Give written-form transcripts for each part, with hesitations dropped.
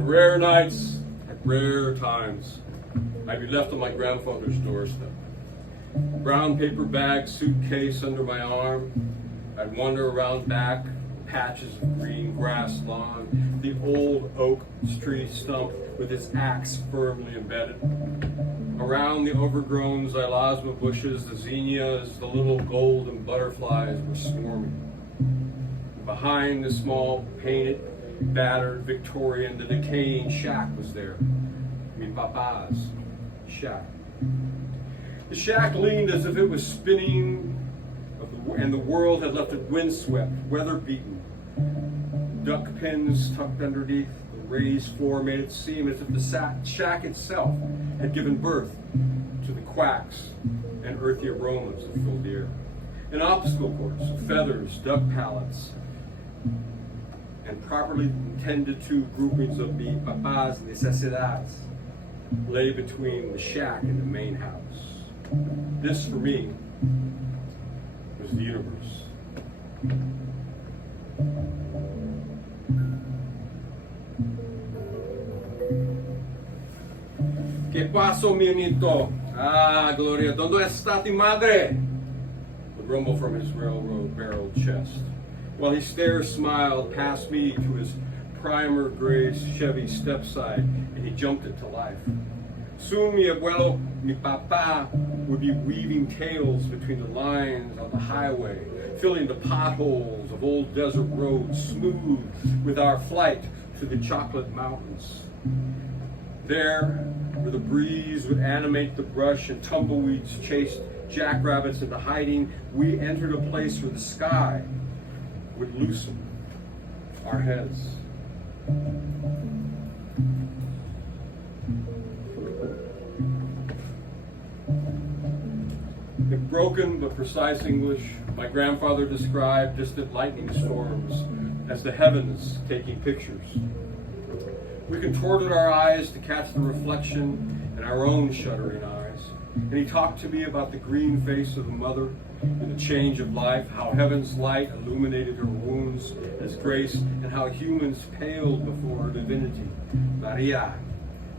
On rare nights, at rare times, I'd be left on my grandfather's doorstep. Brown paper bag, suitcase under my arm. I'd wander around back, patches of green grass lawn, the old oak tree stump with its axe firmly embedded. Around the overgrown xylosma bushes, the zinnias, the little golden butterflies were swarming. Behind the small, painted, battered Victorian, the decaying shack was there. Mi papa's shack. The shack leaned as if it was spinning, and the world had left it windswept, weather-beaten. Duck pins tucked underneath the raised floor made it seem as if the shack itself had given birth to the quacks and earthy aromas that filled the air. An obstacle course of feathers, duck pallets, and properly tended to groupings of the papas necesidades lay between the shack and the main house. This, for me, was the universe. ¿Qué pasó, mi niñito? Ah, Gloria, ¿dónde está tu madre? Would rumble from his railroad-barreled chest, while he smiled past me to his primer gray Chevy stepside, and he jumped it to life. Soon mi abuelo, mi papa, would be weaving tales between the lines on the highway, filling the potholes of old desert roads smooth with our flight to the chocolate mountains. There, where the breeze would animate the brush and tumbleweeds chased jackrabbits into hiding, we entered a place where the sky would loosen our heads. In broken but precise English, my grandfather described distant lightning storms as the heavens taking pictures. We contorted our eyes to catch the reflection in our own shuddering eyes, and he talked to me about the green face of the mother and the change of life, how heaven's light illuminated her wounds as grace, and how humans paled before her divinity, Maria,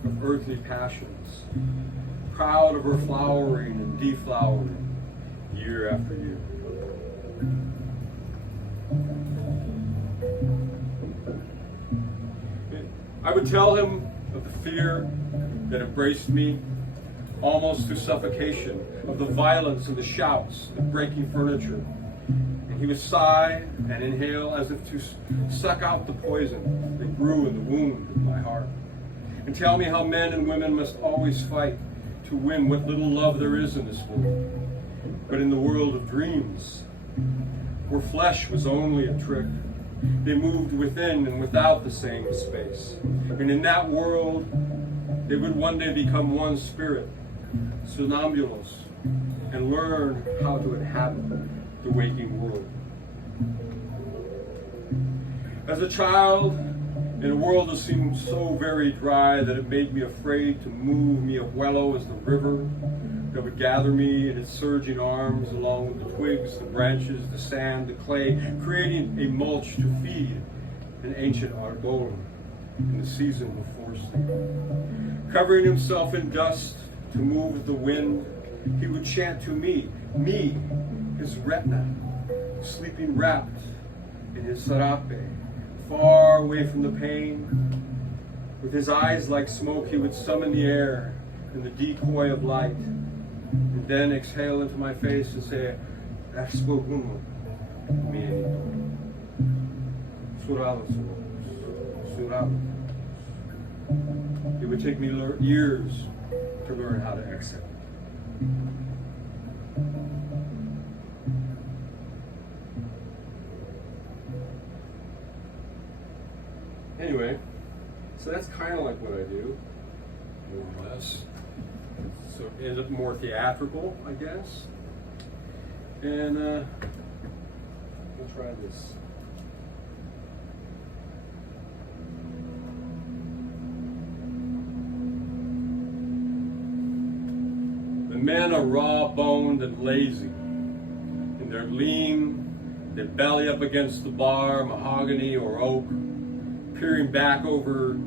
of earthly passions, proud of her flowering and deflowering year after year. I would tell him of the fear that embraced me almost to suffocation, of the violence and the shouts, the breaking furniture. And he would sigh and inhale as if to suck out the poison that grew in the wound of my heart, and tell me how men and women must always fight to win what little love there is in this world. But in the world of dreams, where flesh was only a trick, they moved within and without the same space. And in that world, they would one day become one spirit, somnambulos, and learn how to inhabit the waking world. As a child, in a world that seemed so very dry that it made me afraid to move mi abuelo as the river that would gather me in its surging arms along with the twigs, the branches, the sand, the clay, creating a mulch to feed an ancient arboretum in the season before sleep. Covering himself in dust to move with the wind, he would chant to me, his retina, sleeping wrapped in his sarape, far away from the pain. With his eyes like smoke, he would summon the air and the decoy of light, and then exhale into my face and say, "Raspoguno, mienito." Surado, surado. It would take me years to learn how to exhale. Anyway, so that's kind of like what I do, more or less. So it ends up more theatrical, I guess. And we'll try this. The men are raw-boned and lazy, and they're lean, their belly up against the bar, mahogany or oak, peering back over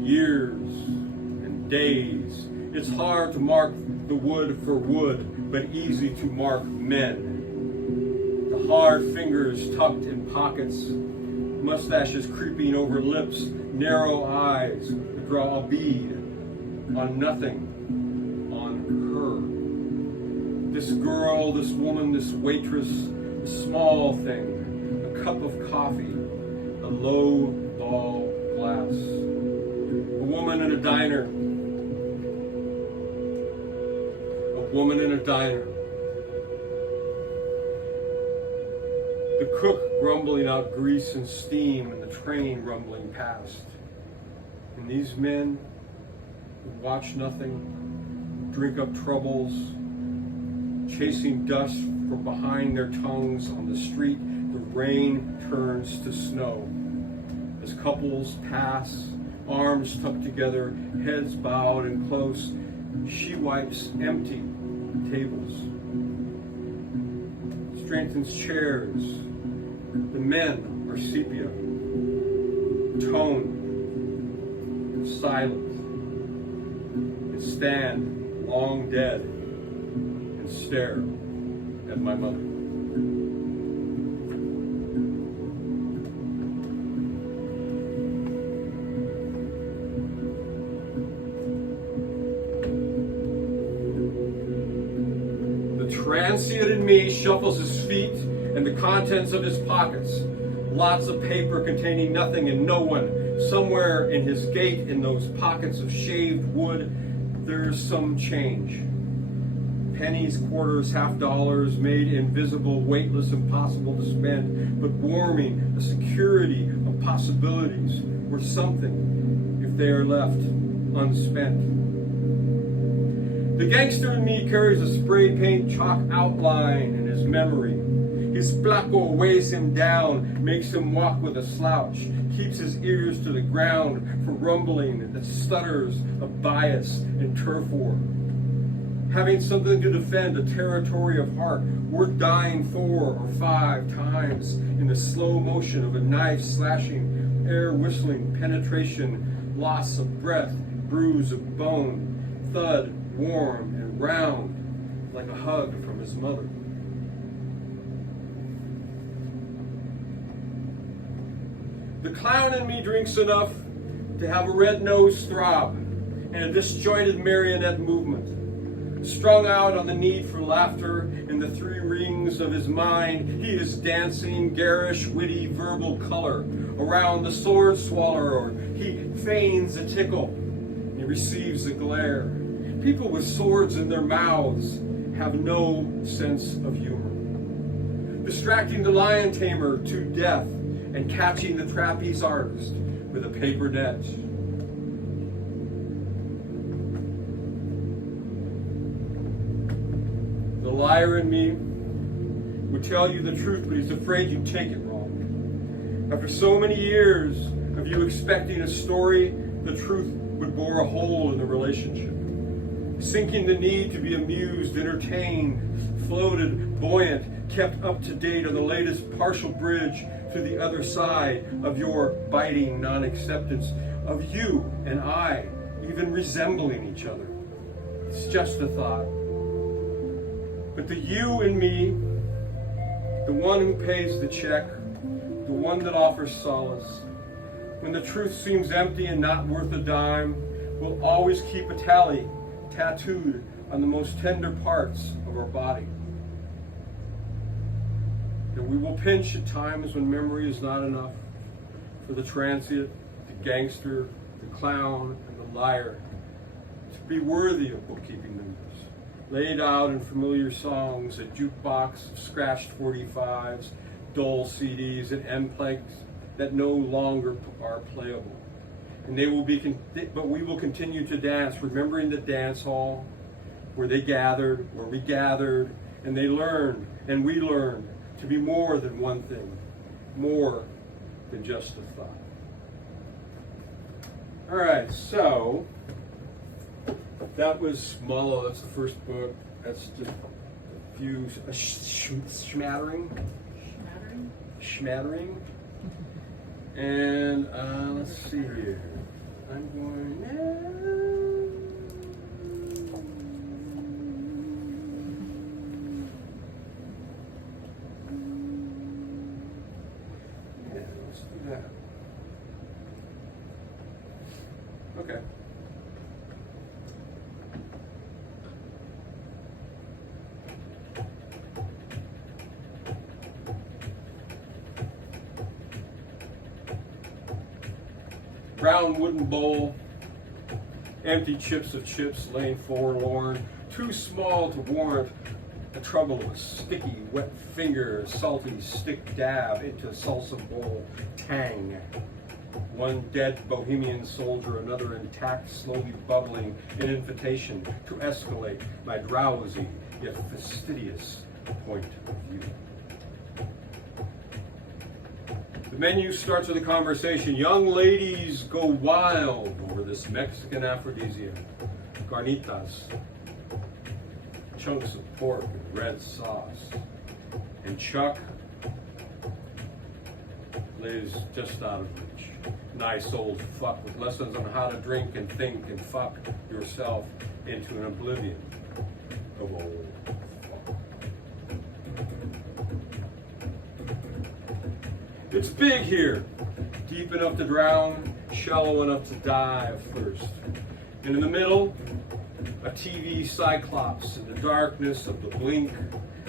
years and days. It's hard to mark the wood for wood, but easy to mark men. The hard fingers tucked in pockets, mustaches creeping over lips, narrow eyes that draw a bead on nothing, on her. This girl, this woman, this waitress, a small thing, a cup of coffee, a low ball glass. A woman in a diner. A woman in a diner. The cook grumbling out grease and steam and the train rumbling past. And these men who watch nothing, drink up troubles, chasing dust from behind their tongues on the street, the rain turns to snow. As couples pass, arms tucked together, heads bowed and close, she wipes empty tables, strengthens chairs. The men are sepia, tone, and silent, and stand long dead and stare at my mother. The transient in me shuffles his feet and the contents of his pockets. Lots of paper containing nothing and no one. Somewhere in his gait, in those pockets of shaved wood, there's some change. Pennies, quarters, $half, made invisible, weightless, impossible to spend, but warming, a security of possibilities, worth something if they are left unspent. The gangster in me carries a spray paint chalk outline in his memory. His splacco weighs him down, makes him walk with a slouch, keeps his ears to the ground for rumbling that stutters of bias and turf war. Having something to defend, a territory of heart worth dying 4 or 5 times in the slow motion of a knife slashing, air whistling, penetration, loss of breath, bruise of bone, thud, warm and round, like a hug from his mother. The clown in me drinks enough to have a red nose throb and a disjointed marionette movement. Strung out on the need for laughter in the 3 rings of his mind, he is dancing garish, witty, verbal color around the sword swallower. He feigns a tickle. He receives a glare. People with swords in their mouths have no sense of humor. Distracting the lion tamer to death and catching the trapeze artist with a paper net. The liar in me would tell you the truth, but he's afraid you'd take it wrong. After so many years of you expecting a story, the truth would bore a hole in the relationship, sinking the need to be amused, entertained, floated, buoyant, kept up to date on the latest partial bridge to the other side of your biting non-acceptance of you and I even resembling each other. It's just a thought. But the you in me, the one who pays the check, the one that offers solace, when the truth seems empty and not worth a dime, will always keep a tally tattooed on the most tender parts of our body. And we will pinch at times when memory is not enough for the transient, the gangster, the clown, and the liar to be worthy of bookkeeping numbers, laid out in familiar songs, a jukebox of scratched 45s, dull CDs, and MPEGs that no longer are playable. And but we will continue to dance, remembering the dance hall where they gathered, where we gathered, and they learned, and we learned to be more than one thing, more than just a thought. All right, so that was Mullow. That's the first book. That's just a few, schmattering. And let's see here. I'm going, yeah, let's do that. Okay. Brown wooden bowl, empty chips of chips laying forlorn, too small to warrant a trouble of a sticky, wet finger, salty stick dab into salsa bowl, tang. One dead bohemian soldier, another intact, slowly bubbling, an invitation to escalate my drowsy yet fastidious point of view. The menu starts with a conversation. Young ladies go wild over this Mexican aphrodisiac. Carnitas, chunks of pork and red sauce. And Chuck lives just out of reach. Nice old fuck with lessons on how to drink and think and fuck yourself into an oblivion of old fuck. It's big here, deep enough to drown, shallow enough to die of thirst. And in the middle, a TV cyclops in the darkness of the blink.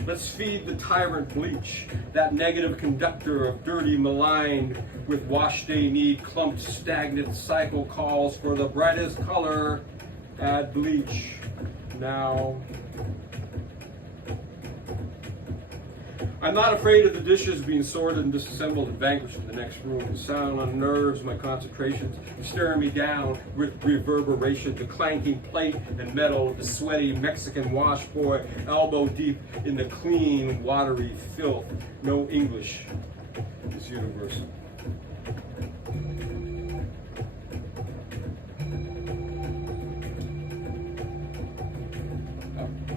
Let's feed the tyrant bleach, that negative conductor of dirty maligned with wash day need clumped stagnant cycle calls for the brightest color, add bleach. Now, I'm not afraid of the dishes being sorted and disassembled and vanquished in the next room. The sound unnerves my concentrations, staring me down with reverberation. The clanking plate and metal of the sweaty Mexican wash boy, elbow deep in the clean, watery filth. No English is universal.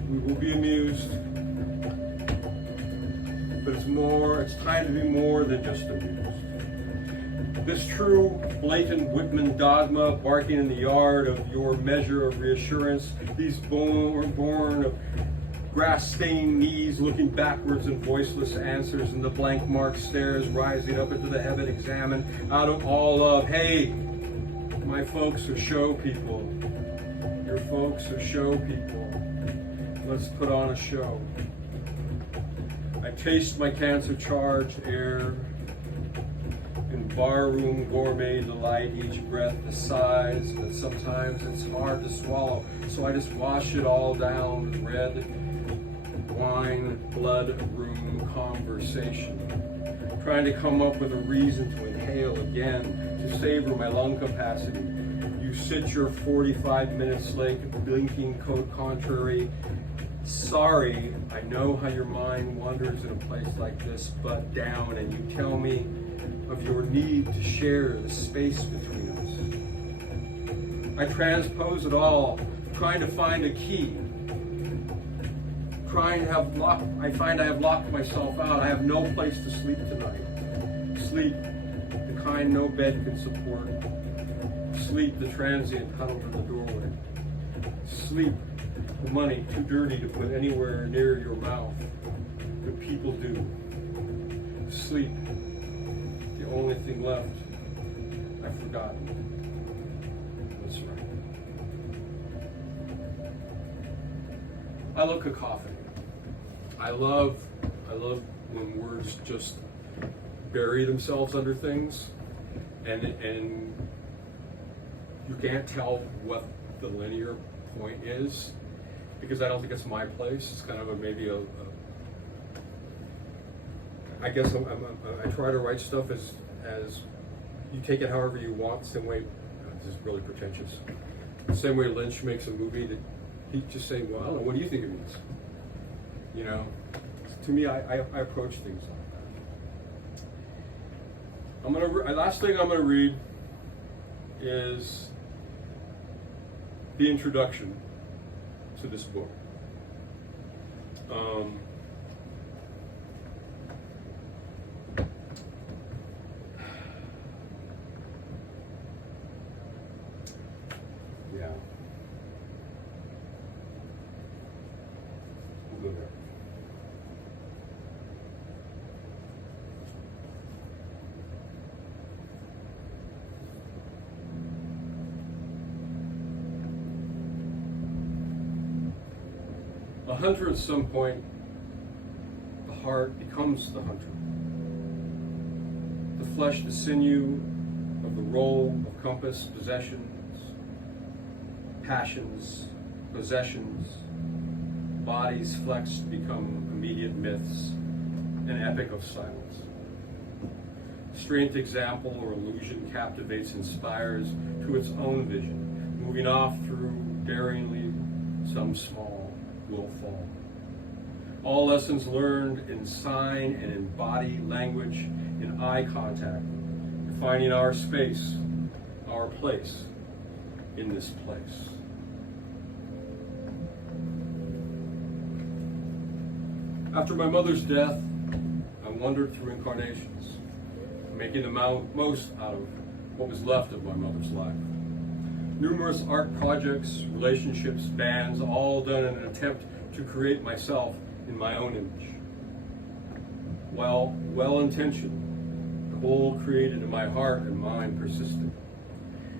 We will be amused. But it's time to be more than just amused. This true, blatant Whitman dogma barking in the yard of your measure of reassurance, these born of grass-stained knees looking backwards in voiceless answers, and the blank mark stares rising up into the heaven examined out of all of, hey, my folks are show people. Your folks are show people. Let's put on a show. I taste my cancer-charged air in barroom gourmet delight, each breath the size, but sometimes it's hard to swallow, so I just wash it all down with red wine, blood room conversation, trying to come up with a reason to inhale again, to savor my lung capacity. You sit your 45 minutes late, blinking code contrary. Sorry, I know how your mind wanders in a place like this, but down, and you tell me of your need to share the space between us. I transpose it all, trying to find a key. I find I have locked myself out. I have no place to sleep tonight. Sleep, the kind no bed can support. Sleep, the transient huddled in the doorway. Sleep, the money too dirty to put anywhere near your mouth, but people do. Sleep, the only thing left I've forgotten. That's right. I love cacophony. I love when words just bury themselves under things, and you can't tell what the linear point is, because I don't think it's my place. It's kind of I guess I try to write stuff as you take it however you want. Same way, this is really pretentious. The same way Lynch makes a movie that he just say, well, I don't know, what do you think it means? You know, to me, I approach things like that. Last thing I'm gonna read is the introduction to this book. moving. A hunter at some point, the heart becomes the hunter. The flesh, the sinew of the role of compass, possessions, passions, possessions, bodies flexed become immediate myths, an epic of silence. Strength, example, or illusion captivates, inspires to its own vision, moving off through daringly, some small will fall. All lessons learned in sign and in body language, in eye contact, defining our space, our place in this place. After my mother's death, I wandered through incarnations, making the most out of what was left of my mother's life. Numerous art projects, relationships, bands, all done in an attempt to create myself in my own image. While well-intentioned, the whole created in my heart and mind persisted.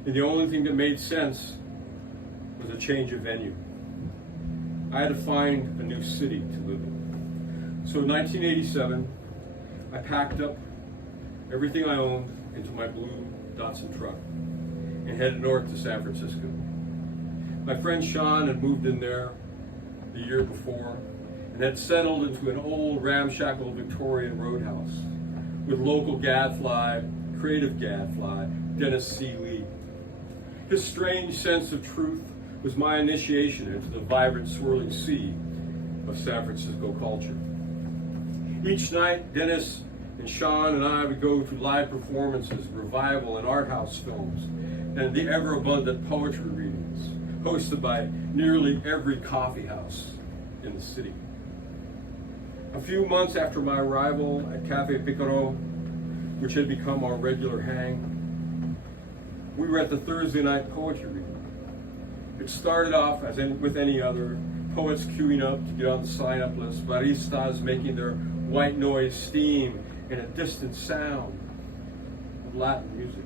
And the only thing that made sense was a change of venue. I had to find a new city to live in. So in 1987, I packed up everything I owned into my blue Datsun truck and headed north to San Francisco. My friend Sean had moved in there the year before and had settled into an old ramshackle Victorian roadhouse with local gadfly, creative gadfly, Dennis C. Lee. His strange sense of truth was my initiation into the vibrant, swirling sea of San Francisco culture. Each night, Dennis and Sean and I would go to live performances, revival and art house films, and the ever-abundant poetry readings hosted by nearly every coffee house in the city. A few months after my arrival at Cafe Picaro, which had become our regular hang, we were at the Thursday night poetry reading. It started off as with any other, poets queuing up to get on the sign-up list, baristas making their white noise steam and a distant sound of Latin music.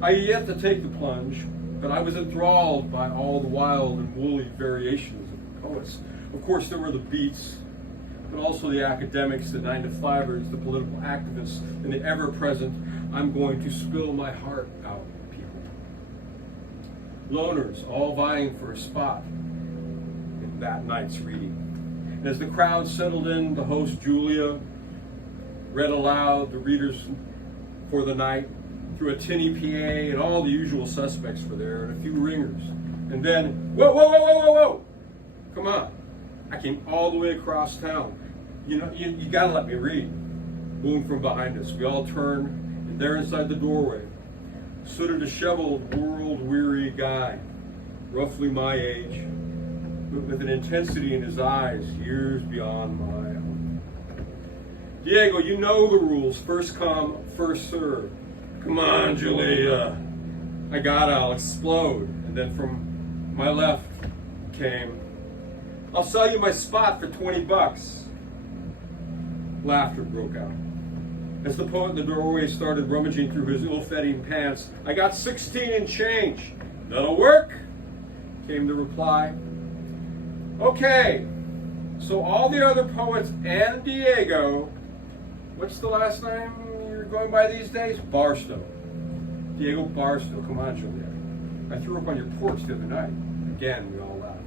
I had yet to take the plunge, but I was enthralled by all the wild and woolly variations of the poets. Of course, there were the beats, but also the academics, the 9-to-5ers, the political activists, and the ever-present, I'm going to spill my heart out people. Loners, all vying for a spot in that night's reading. And as the crowd settled in, the host, Julia, read aloud the readers for the night through a tinny PA, and all the usual suspects were there, and a few ringers. And then, whoa, whoa, whoa, whoa, whoa, whoa! Come on. I came all the way across town. You know, you gotta let me read. Boom from behind us. We all turned, and there inside the doorway stood a disheveled, world-weary guy, roughly my age, but with an intensity in his eyes years beyond my own. Diego, you know the rules. First come, first serve. Come on, Julia. I got it, I'll explode. And then from my left came, I'll sell you my spot for $20. Laughter broke out. As the poet in the doorway started rummaging through his ill-fitting pants, I got 16 and change. That'll work, came the reply. Okay, so all the other poets and Diego, what's the last name you're going by these days? Barstow. Diego Barstow, come on, Juliet. I threw up on your porch the other night. Again, we all laughed.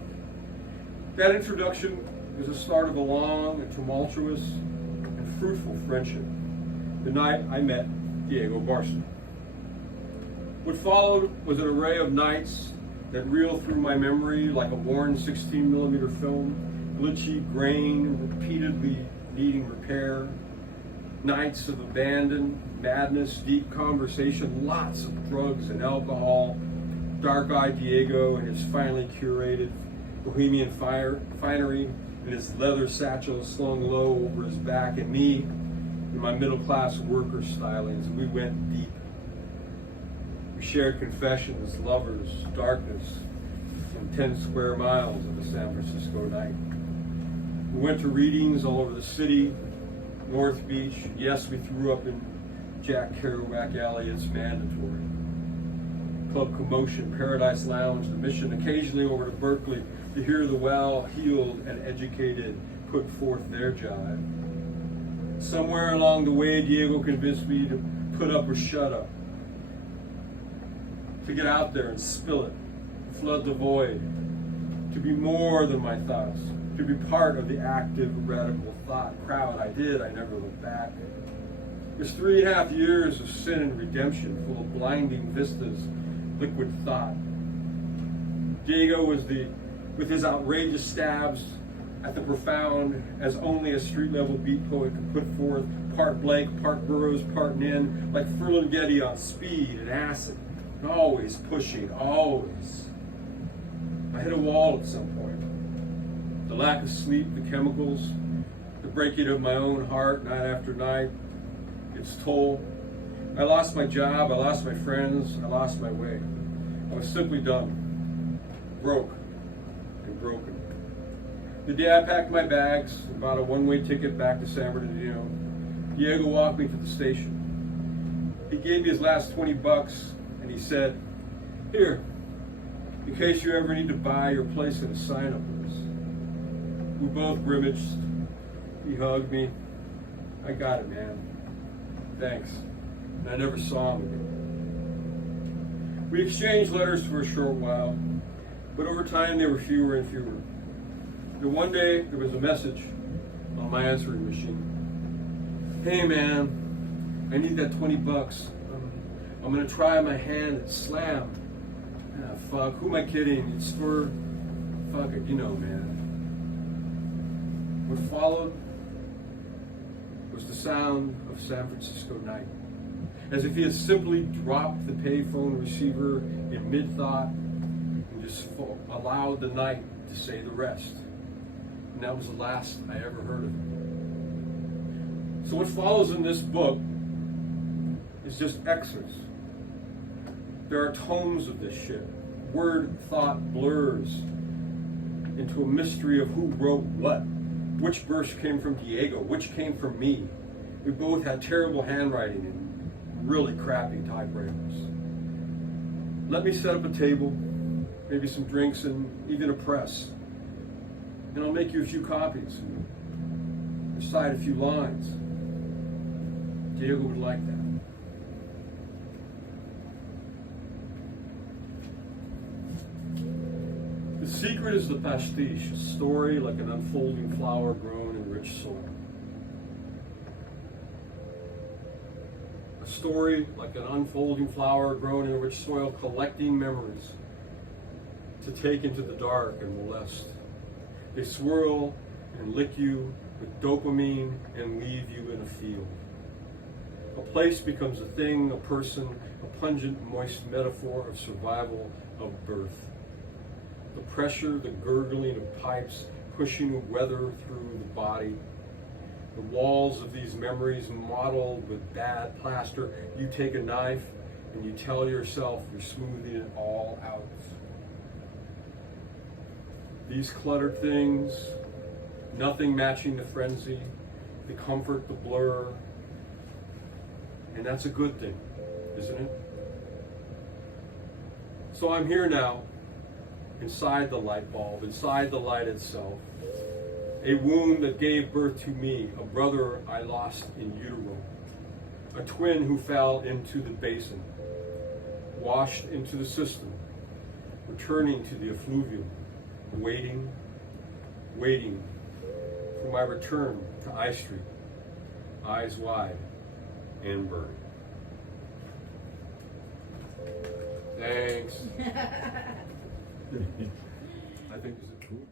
That introduction was the start of a long and tumultuous and fruitful friendship. The night I met Diego Barstow. What followed was an array of nights that reel through my memory like a worn 16mm film, glitchy, grain, repeatedly needing repair. Nights of abandon, madness, deep conversation, lots of drugs and alcohol, dark-eyed Diego and his finely curated bohemian finery and his leather satchel slung low over his back, and me in my middle-class worker stylings. We went deep. We shared confessions, lovers, darkness, and 10 square miles of a San Francisco night. We went to readings all over the city, North Beach. Yes, we threw up in Jack Kerouac Alley. It's mandatory. Club Commotion, Paradise Lounge, The Mission, occasionally over to Berkeley to hear the well-heeled and educated put forth their jive. Somewhere along the way, Diego convinced me to put up or shut up, to get out there and spill it, flood the void, to be more than my thoughts, to be part of the active, radical thought crowd. I did, I never looked back. It was 3.5 years of sin and redemption, full of blinding vistas, liquid thought. Diego was with his outrageous stabs at the profound, as only a street-level beat poet could put forth, part Blake, part Burroughs, part Nin, like Ferlinghetti on speed and acid, and always pushing, always. I hit a wall at some point. The lack of sleep, the chemicals, the breaking of my own heart night after night, its toll. I lost my job, I lost my friends, I lost my way. I was simply done, broke and broken. The day I packed my bags and bought a one-way ticket back to San Bernardino, Diego walked me to the station. He gave me his last $20 and he said, "Here, in case you ever need to buy your place in a sign-up list." We both grimaced. He hugged me. "I got it, man. Thanks." And I never saw him again. We exchanged letters for a short while, but over time they were fewer and fewer. Then one day there was a message on my answering machine. "Hey man, I need that $20. I'm gonna try my hand at slam." Ah, fuck, who am I kidding? It's for, fuck it, you know, man. What followed was the sound of San Francisco night. As if he had simply dropped the payphone receiver in mid-thought and just allowed the night to say the rest. And that was the last I ever heard of him. So what follows in this book is just excerpts. There are tomes of this shit. Word thought blurs into a mystery of who wrote what. Which verse came from Diego? Which came from me? We both had terrible handwriting and really crappy typewriters. Let me set up a table, maybe some drinks and even a press. And I'll make you a few copies and recite a few lines. Diego would like that. The secret is the pastiche, a story like an unfolding flower grown in rich soil. A story like an unfolding flower grown in rich soil, collecting memories to take into the dark and molest. They swirl and lick you with dopamine and leave you in a field. A place becomes a thing, a person, a pungent, moist metaphor of survival, of birth. The pressure, the gurgling of pipes pushing weather through the body. The walls of these memories mottled with bad plaster. You take a knife and you tell yourself you're smoothing it all out. These cluttered things, nothing matching the frenzy, the comfort, the blur. And that's a good thing, isn't it? So I'm here now, inside the light bulb, inside the light itself. A womb that gave birth to me, a brother I lost in utero, a twin who fell into the basin, washed into the system, returning to the effluvium, waiting for my return to I Street, eyes wide and burning. Thanks. I think this is cool.